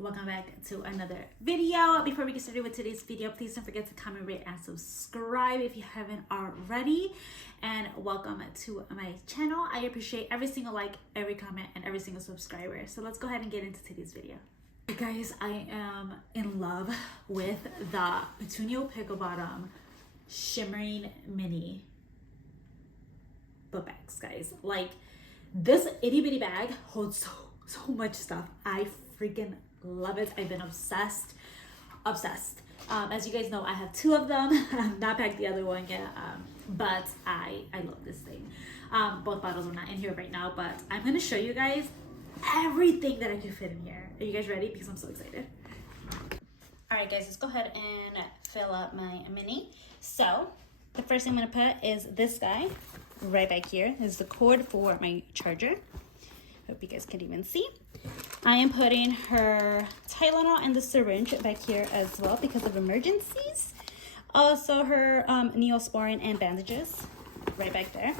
welcome back to another video. Before we get started with today's video, please don't forget to comment, rate, and subscribe if you haven't already. And welcome to my channel. I appreciate every single like, every comment, and every single subscriber. So let's go ahead and get into today's video. Hey guys, I am in love with the Petunia Pickle Bottom Shimmering Mini book bags, guys. Like, this itty bitty bag holds so much stuff. I freaking love it. I've been obsessed. As you guys know, I have two of them. I've not packed the other one yet, but I love this thing. Both bottles are not in here right now, but I'm gonna show you guys everything that I can fit in here. Are you guys ready? Because I'm so excited. All right, guys, let's go ahead and fill up my mini. So the first thing I'm gonna put is this guy right back here. This is the cord for my charger. Hope you guys can even see. I am putting her Tylenol and the syringe back here as well because of emergencies. Also her Neosporin and bandages right back there.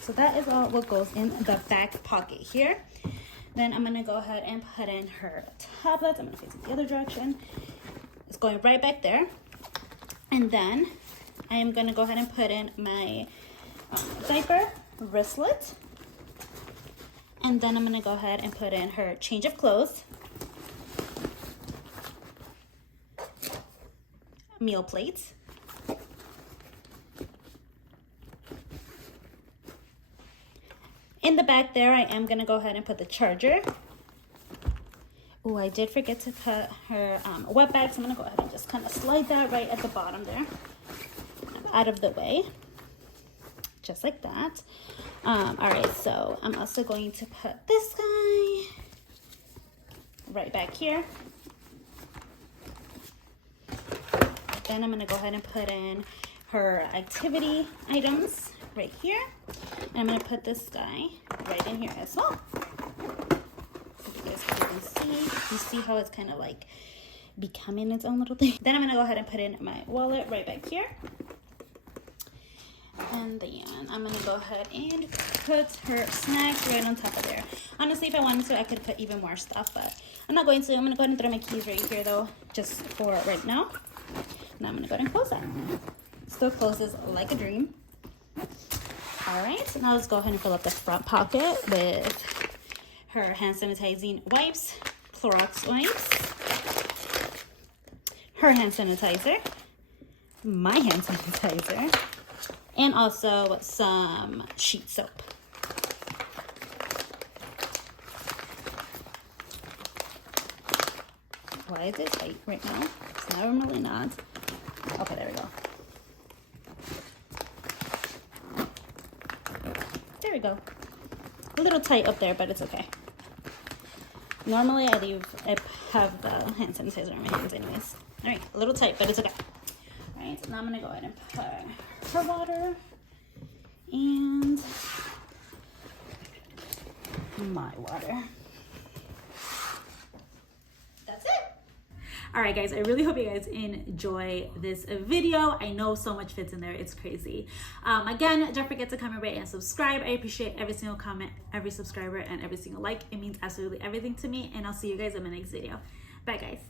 So that is all what goes in the back pocket here. Then I'm gonna go ahead and put in her tablets. I'm gonna face it the other direction. It's going right back there. And then I am gonna go ahead and put in my diaper wristlet. And then I'm gonna go ahead and put in her change of clothes, meal plates, in the back there I am gonna go ahead and put the charger. Oh, I did forget to put her wet bag, so I'm gonna go ahead and just kind of slide that right at the bottom there, out of the way, just like that. All right, so I'm also going to put this guy right back here. Then I'm gonna go ahead and put in her activity items right here. And I'm gonna put this guy right in here as well. So you guys can see, you see how it's kind of like becoming its own little thing. Then I'm gonna go ahead and put in my wallet right back here. And then I'm gonna go ahead and put her snacks right on top of there. Honestly, if I wanted to, I could put even more stuff, but I'm not going to. I'm gonna go ahead and throw my keys right here though, just for right now. And I'm gonna go ahead and close that. Still closes like a dream. All right, so now let's go ahead and fill up the front pocket with her hand sanitizing wipes, Clorox wipes, her hand sanitizer, my hand sanitizer, and also some sheet soap. Why is it tight right now? It's normally not. Okay, there we go. There we go. A little tight up there, but it's okay. Normally I have the hand sanitizer in my hands anyways. All right, a little tight, but it's okay. All right, so now I'm gonna go ahead and put her water and my water. That's it. All right, guys, I really hope you guys enjoy this video. I know so much fits in there, it's crazy. Again, don't forget to comment, rate, and subscribe. I appreciate every single comment, every subscriber, and every single like. It means absolutely everything to me, and I'll see you guys in my next video. Bye, guys.